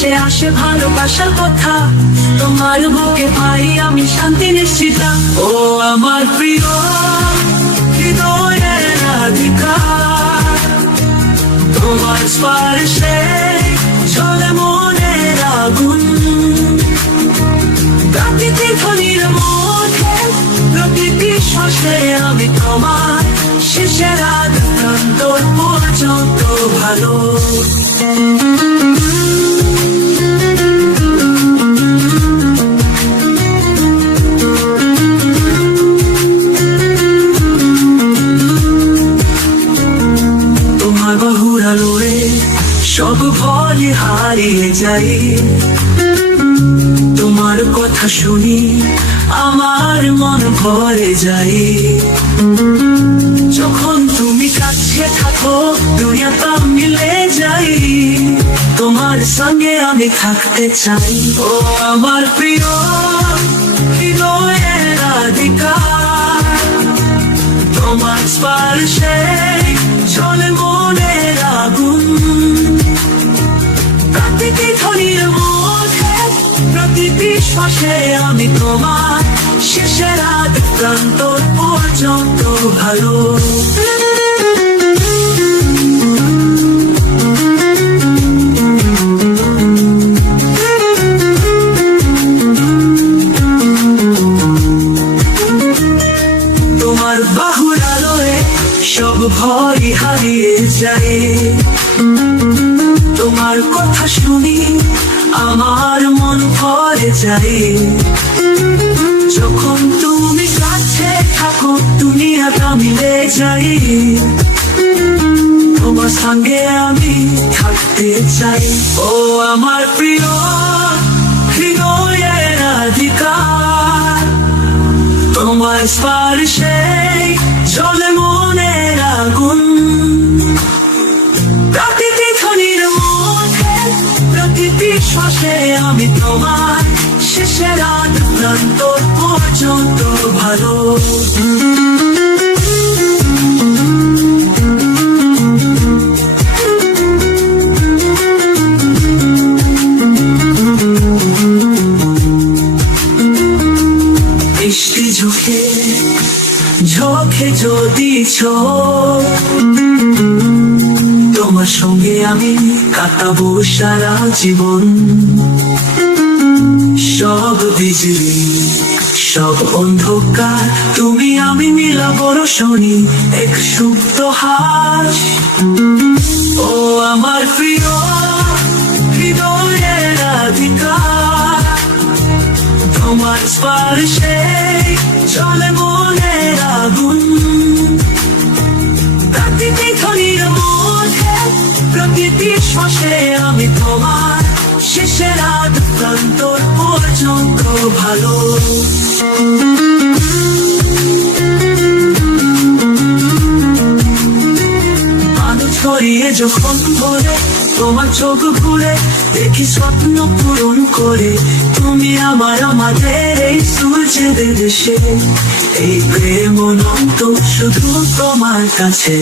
ভেসে আসে ভালোবাসার কথা, তোমার বুকে পাই আমি শান্তি নিশ্চিত। ও আমার প্রিয় হৃদয়ের রাধিকা, তোমার স্পর্শে জ্বলে মনের আগুন। প্রতিটি ধ্বনির মধ্যে, প্রতিটি শ্বাসে আমি তোমার, শেষের আগ প্রান্ত পর্যন্ত ভালো। তোমার বাহুর আলোয় সব ভয় হারিয়ে যাই, তোমার কথা শুনি আমার মন ভরে যায়। যখন তুমি কাছে থাকো দুনিয়াটা মিলে যাই, তোমার সঙ্গে আমি থাকতে চাই। ও আমার প্রিয় হৃদয়ের রাধিকা, তোমার স্পর্শে জ্বলে মনের আগুন। প্রতিটি ধ্বনির মধ্যে, প্রতিটি শ্বাসে আমি তোমার, শেষের আগ প্রান্ত পর্যন্ত ভালো। তোমার বাহুর আলোয় সব ভয় হারিয়ে যায়, তোমার কথা শুনি আমার মন ভরে যায়। যখন তুমি কাছে থাকো দুনিয়াটা মিলে যাই, তোমার সঙ্গে আমি থাকতে চাই। ও আমার প্রিয় হৃদয়ের রাধিকা, তোমার স্পর্শে জ্বলে মনের আগুন। প্রতিটি ধ্বনির মধ্যে, প্রতিটি শ্বাসে আমি তোমার, শেষের আগ প্রান্ত পর্যন্ত ভালো। বৃষ্টি ঝোঁকে ঝোঁকে যদি তোমার সঙ্গে আমি কাটাবো সারা জীবন। সব বিজলি সব অন্ধকার তুমি আমি মিলাবো রোশনি, এক সুপ্ত হাস। ও আমার প্রিয় হৃদয়ের রাধিকা, তোমার স্পর্শে জ্বলে মনের আগুন। প্রতিটি ধ্বনির মধ্যে, প্রতিটি শ্বাসে আমি তোমার, শেষের আগ প্রান্ত পর্যন্ত ভালো। আলো ছড়িয়ে যখন ভরে, তোমার চোখ ঘুরে দেখি স্বপ্ন পূরণ করে। তুমি আমার আমাদের এই সূর্যের দেশে, এই প্রেম অনন্ত শুধু তোমার কাছে।